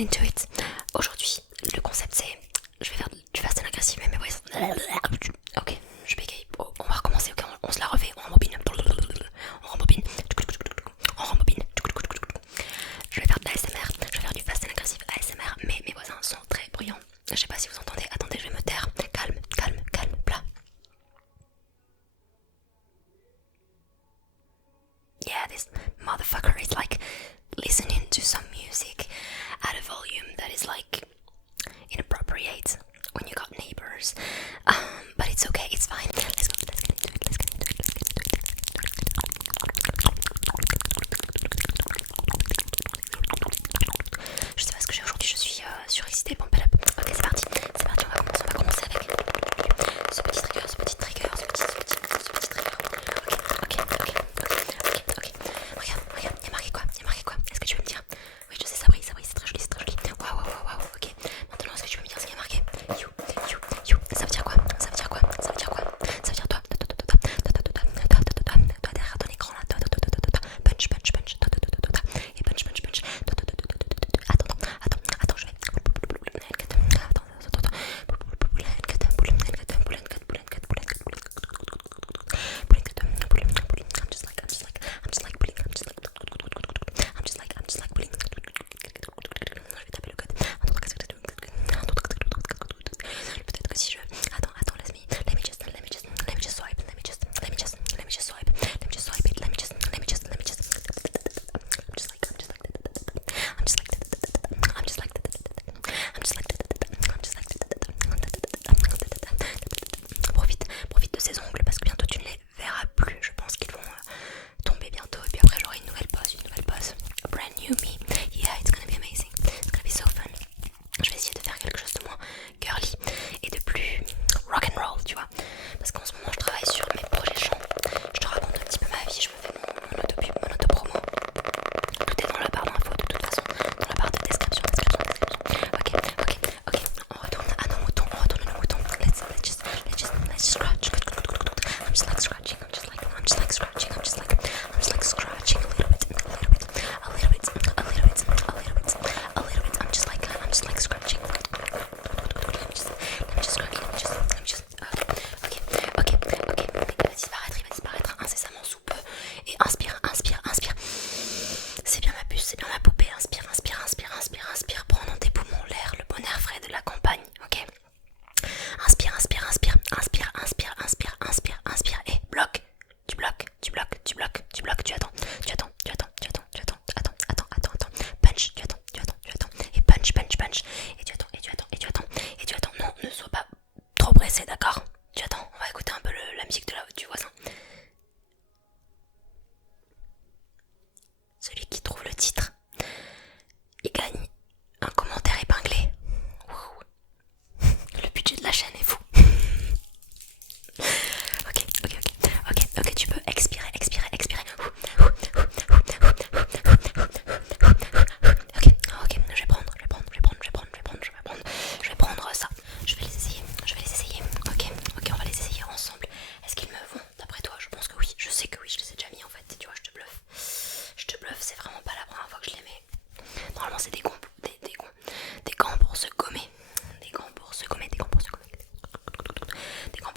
into it. Aujourd'hui, le concept c'est, je vais faire du fast and aggressive, mais mes voix. Ok, je bégaye. Oh, on va recommencer, ok, on se la refait, on rembobine. On rembobine. On rembobine. Je vais faire de l'ASMR, je vais faire du fast and aggressive ASMR, mais mes voisins sont très bruyants. Je sais pas si vous entendez, attendez, je vais me taire. Calme, calme, calme, plat. Yeah, this motherfucker is like listening to some music at a volume that is like inappropriate when you got neighbors. But it's okay, it's fine. Let's go, let's get into it, let's get into it, let's get into it. Je sais pas ce que j'ai aujourd'hui, je suis surexcitée, pump it up. Ok, c'est parti, on va commencer avec ce petit trigger, ce petit trigger. Ok. Regarde, il y a marqué quoi? Est-ce que tu veux me dire? Oui, je sais, ça brille, c'est très joli, Waouh, ok. Maintenant, est-ce que tu peux me dire ce qui est marqué? You. Ça veut dire quoi? Ça veut dire toi derrière ton écran là, punch, et punch. Attends, je vais. I'm just like pulling. Je vais taper le code. Peut-être que si je. Attends, let me just swipe. Let me just swipe it. Profite de ces ongles parce que bientôt tu ne les verras plus. Je pense qu'ils vont tomber bientôt et puis après j'aurai une nouvelle pause. A brand new me. Yeah, it's gonna be amazing. It's gonna be so fun. Je vais essayer de faire quelque chose de moins girly et de plus rock'n'roll, tu vois. Parce qu'en ce moment je travaille sur mes projets chants. Je te raconte un petit peu ma vie, je me fais mon autopub, mon autopromo. Tout est dans la barre d'infos de toute façon, dans la barre de description. Ok, on retourne à nos moutons, Let's just scratch. I'm just like scratching a little bit. I'm just like scratching a little bit. I'm just like scratching. Ok. Il va disparaître incessamment sous peu. Et inspire. C'est bien ma puce, c'est bien ma poupée. Inspire. Prends dans tes poumons l'air, le bon air frais de la campagne. Ok. Inspire. Et bloque. Tu bloques. Tu attends. Punch. Tu attends. Et punch. Et tu attends. Non, ne sois pas trop pressé, d'accord? Tu attends. On va écouter un peu la musique du voisin. Celui qui trouve le titre, il gagne un commentaire épinglé. Ouh. Le budget de la chaîne est fou. Ok, tu peux expirer. Ok, je vais prendre ça. Je vais les essayer. Ok, on va les essayer ensemble. Est-ce qu'ils me vont d'après toi? Je pense que oui, je sais que oui, je les ai déjà mis en fait. Tu vois, je te bluffe, c'est vraiment pas la première fois que je les mets. Normalement c'est des gants pour se gommer. Des gants pour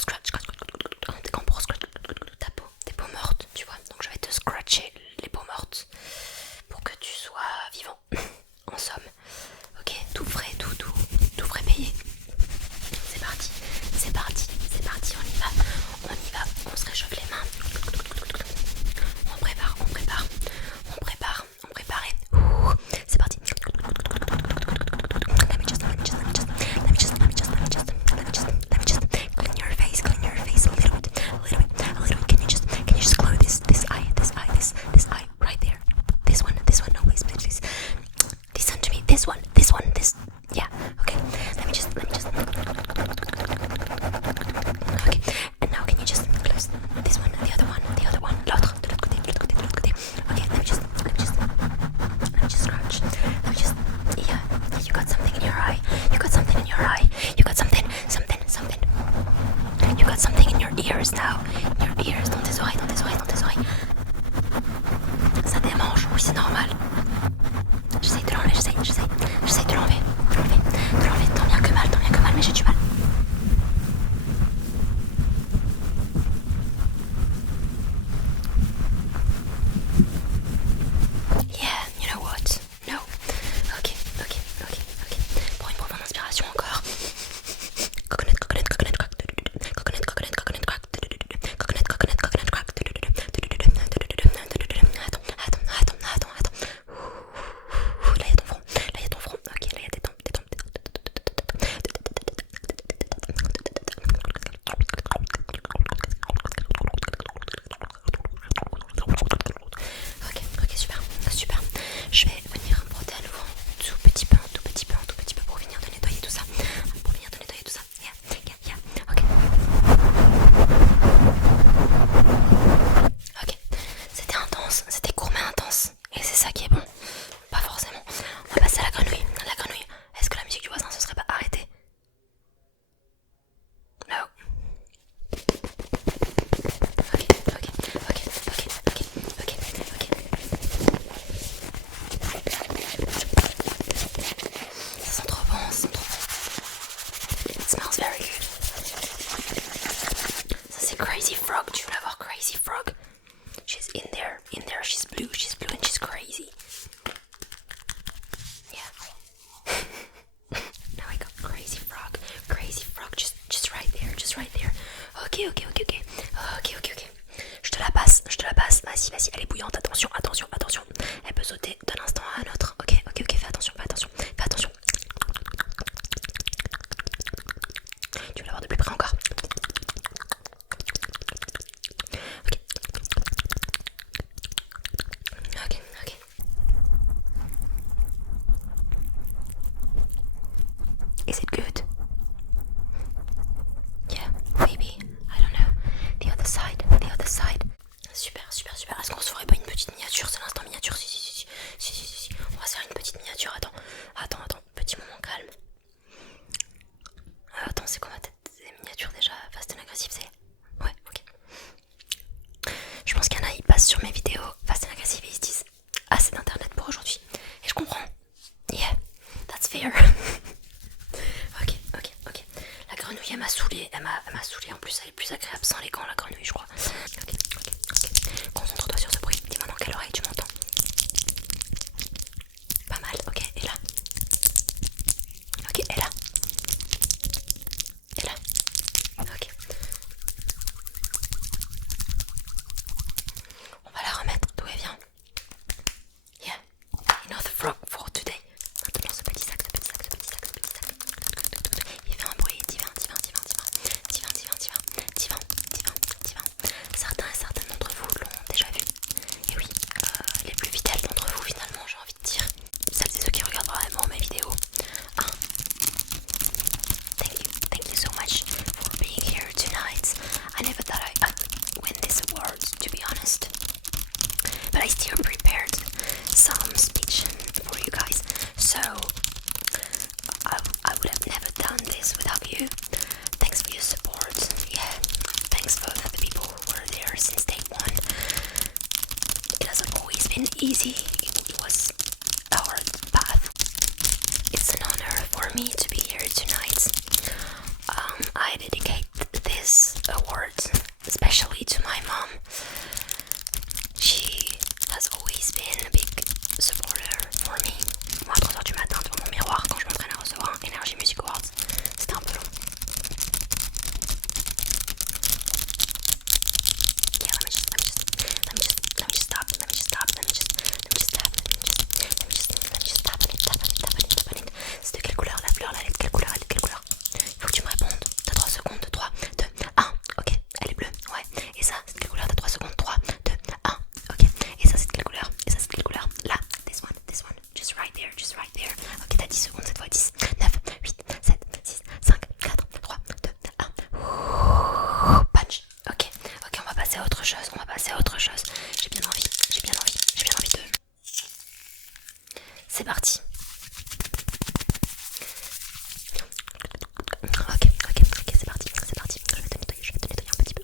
scratch ta peau, tes peaux mortes, tu vois. Donc je vais te scratcher les peaux mortes pour que tu sois vivant. En somme. Ok, tout frais payé. C'est parti, on y va, on se réchauffe les mains. On prépare et c'est parti. Let me just clean your face a little bit. Can you just close this eye right there? This one, no please. Listen to me, this one, yeah, okay. Let me just okay, and now can you just close this one, the other one, l'autre, de l'autre côté. Okay, let me just scratch. Yeah, you got something in your eye. You got something. You got something in your ears now. Dans tes oreilles. Ça démange, oui c'est normal. J'essaye de internet pour aujourd'hui. Et je comprends. Yeah, that's fair. Ok. La grenouille elle m'a saoulée. Elle m'a saoulée. En plus elle est plus agréable sans les gants la grenouille je crois. Ok. Concentre-toi sur ce bruit. Dis-moi dans quelle oreille tu m'entends. Pas mal, ok. Et là. Ok, et là. Et là. Ok. On va la remettre d'où elle vient. Yeah. Enough frog for today. Maintenant ce petit sac. Il fait un bruit divin. Certains et certaines d'entre vous l'ont déjà vu. Et oui, les plus fidèles d'entre vous finalement j'ai envie de dire. Celles et ceux qui regardent vraiment mes vidéos. Hein. Thank you so much for being here tonight. I never thought I'd win this award, to be honest. But I still prepared some speech for you guys. So I would have never done this without you. Thanks for your support. Yeah, thanks for the people who were there since day one. It hasn't always been easy. It was a hard path. It's an honor for me to be here tonight. I dedicate this award especially to my mom. She has always been a big supporter for me. Moi, à 3h du matin, devant mon miroir, quand je m'entraîne à recevoir un Energy Music Awards, c'était un peu long. Yeah, let me just stop. C'est de quelle couleur la fleur là? Elle est de quelle couleur? Il faut que tu me répondes. T'as 3 secondes. 3, 2, 1. Ok, elle est bleue. Ouais. Et ça, c'est de quelle couleur? T'as 3 secondes. 3, 2, 1. Ok. Et ça, c'est de quelle couleur? Là, this one. Just right there. Ok, t'as 10 secondes cette fois. 10, 9, 8, 7, 6, 5, 4, 3, 2, 1. Punch. Ok, on va passer à autre chose. J'ai bien envie de... C'est parti. Ok, c'est parti. Je vais te nettoyer un petit peu.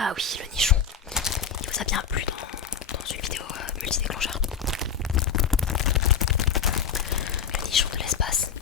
Ah oui, le nichon. Il vous a bien plu dans une vidéo multi-déclencheur. Le nichon de l'espace.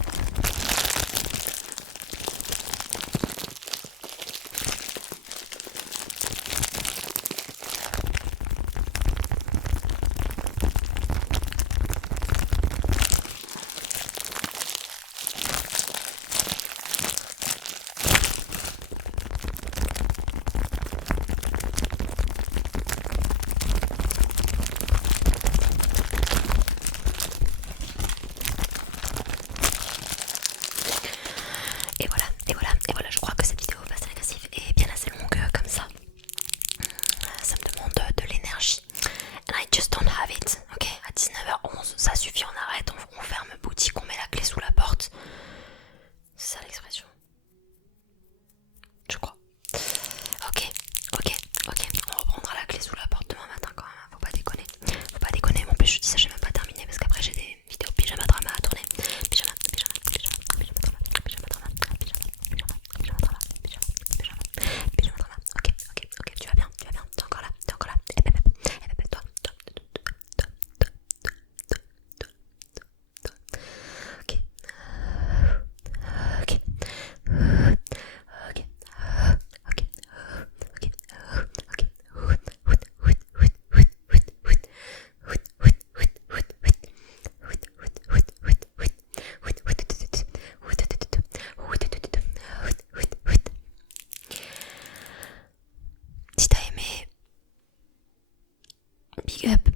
Et voilà, je crois que cette vidéo va agressive et bien assez longue comme ça. Ça me demande de l'énergie. And I just don't have it. Ok, à 19h11, ça suffit, on arrête, on ferme boutique, on met la clé sous la porte. C'est ça l'expression. Je crois. Ok, on reprendra la clé sous la porte demain matin quand même, hein. Faut pas déconner. Faut pas déconner, mais en plus je dis ça, j'ai même pas terminé parce qu'après j'ai des vidéos pyjama drama à tourner. Pyjama drama, pyjama drama, pyjama drama, pyjama drama. Ok, tu vas bien, t'es encore là, toi. Ok, ok, ok, si t'as aimé, big up.